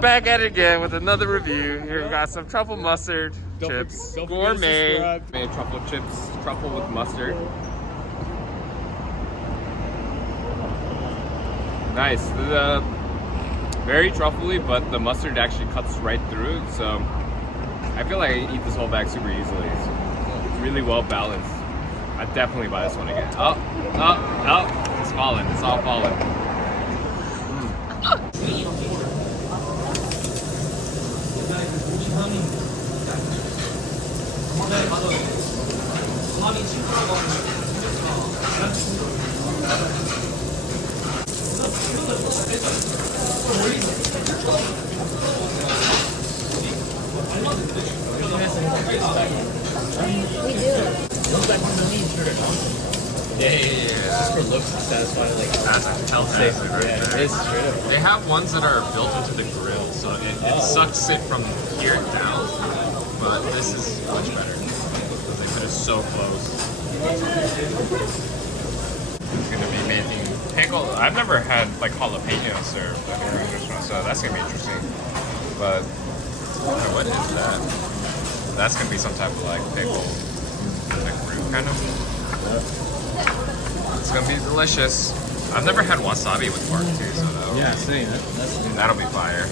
back at it again with another review. Here we got some truffle mustard chips. Gourmet. Made truffle chips, truffle with mustard. Nice. Very truffly, but the mustard actually cuts right through it, so I feel like I eat this whole bag super easily. It's really well balanced. I definitely buy this one again. Oh, it's falling. It's all falling. We do. Yeah. Just for looks to satisfy like That's healthy. Yeah, it is straight up. They have ones that are built into the grill, so it sucks it from here down. But this is much better because they put it so close. It's gonna be making pickle. I've never had like jalapeno served at a restaurant, so that's gonna be interesting. But what is that? That's gonna be some type of like pickle, like root kind of. It's gonna be delicious. I've never had wasabi with pork too, so that'll be fire.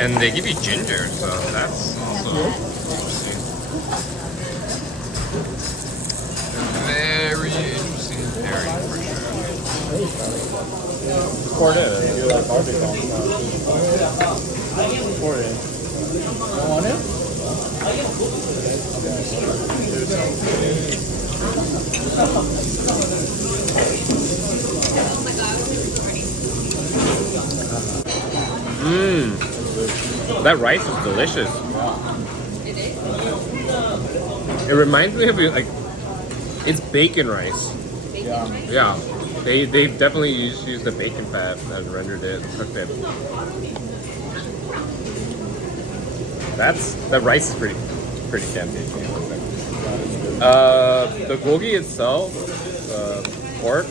And they give you ginger, so that's also interesting. Very interesting pairing for sure. Pour it in. You like barbecue. Pour it in. You want it? That rice is delicious. It is? It reminds me of like, it's bacon rice. Bacon rice? Yeah, they definitely used the bacon fat and rendered it, cooked it. The rice is pretty damn tasty. The gogi itself, pork,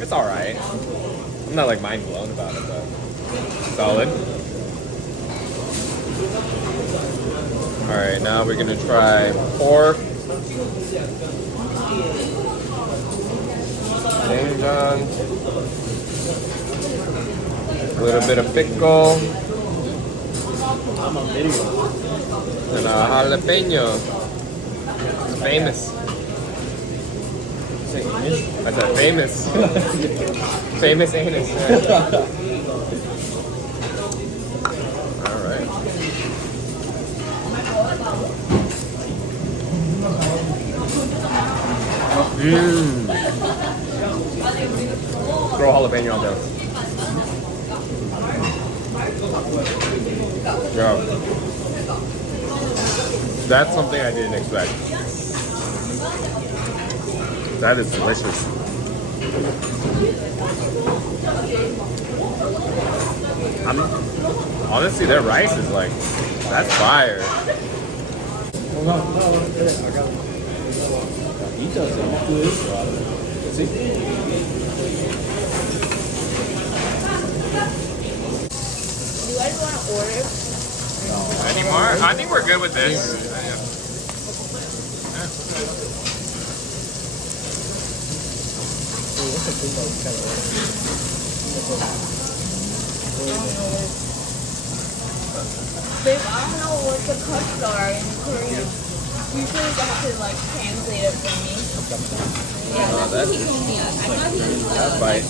it's all right. I'm not like mind blown about it, but solid. All right, now we're gonna try pork. Binchotan. A little bit of pickle. And a jalapeno. It's famous. I said famous. Famous anus. Yeah. All right. Throw jalapeno on there. Yeah. That's something I didn't expect. That is delicious. Honestly, their rice is like, that's fire. Do you guys want to order? Any more? I think we're good with this. Babe, I don't know what the cuts are in Korean. Usually you have to like translate it for me. Yeah, that's what he told me. I thought he was That bite.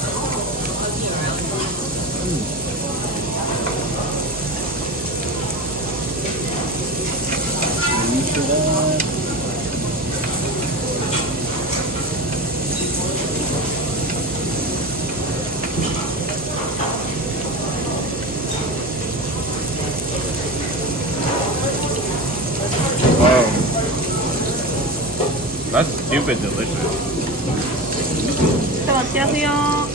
That's stupid delicious. 안녕하세요.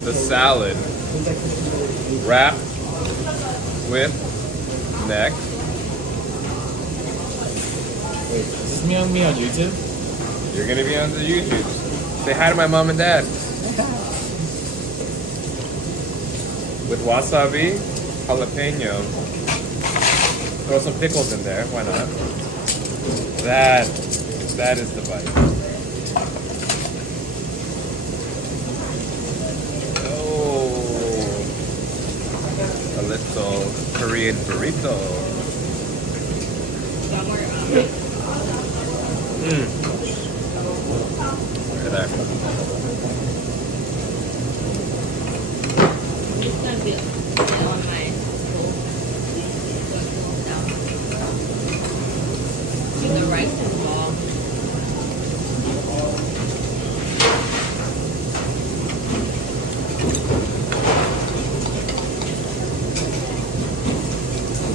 The salad wrapped with neck. Wait, is this me on YouTube? You're gonna be on the YouTube. Say hi to my mom and dad. With wasabi, jalapeno. Throw some pickles in there. Why not? That is the bite. Oh, a little Korean burrito. Look at that. It's gonna be on my the rice is raw.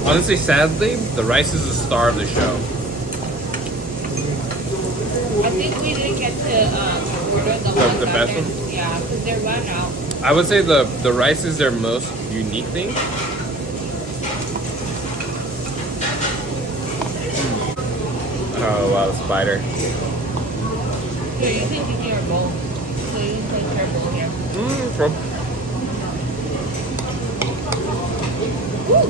Honestly, sadly, the rice is the star of the show. I think we didn't get to order the ones The that best they're- one? Yeah, because they're run out. I would say the rice is their most unique thing. Oh wow, spider. Here, you can give me your bowl. So you can take her bowl here. From Woo!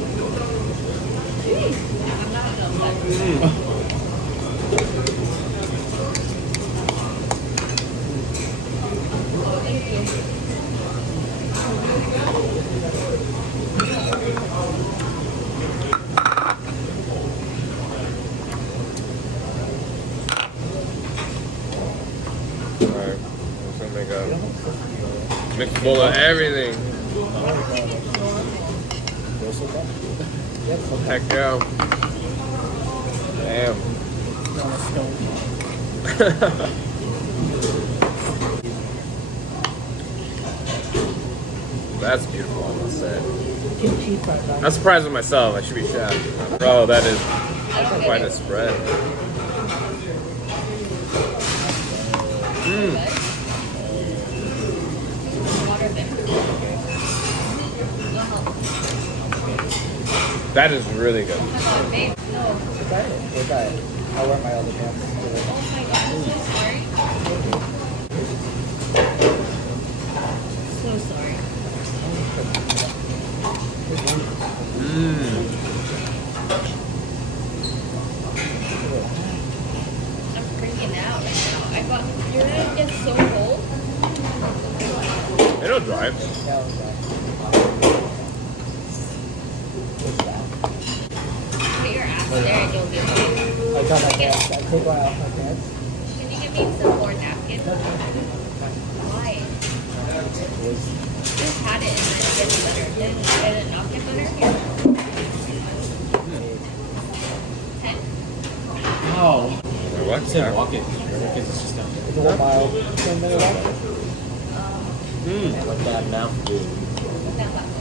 Jeez. I'm not upset. Oh, thank you. Alright, I'm gonna make a mixed bowl of everything. Heck yeah. Damn. That's beautiful, I must say. I'm surprised with myself. I should be chef. Bro, that is quite a spread. Water there. That is really good. Oh my god, babe. No. We'll try it. I'll wear my other pants. Oh my god, I'm so sorry. So sorry. I'm freaking out right now. I thought you're gonna get so cold. It'll dry. Yeah, I'll try. What's that? Put your ass there and you'll be fine. I got my pants. I take one off my pants. Can you give me some more napkins? Why? Just had it and then it gets better. Did it not get better? Here. Hey. Oh. What? Say walk it. Because it's just down there. It's a 1 mile, 10-minute walk. Mm. Like that now. What's that last one?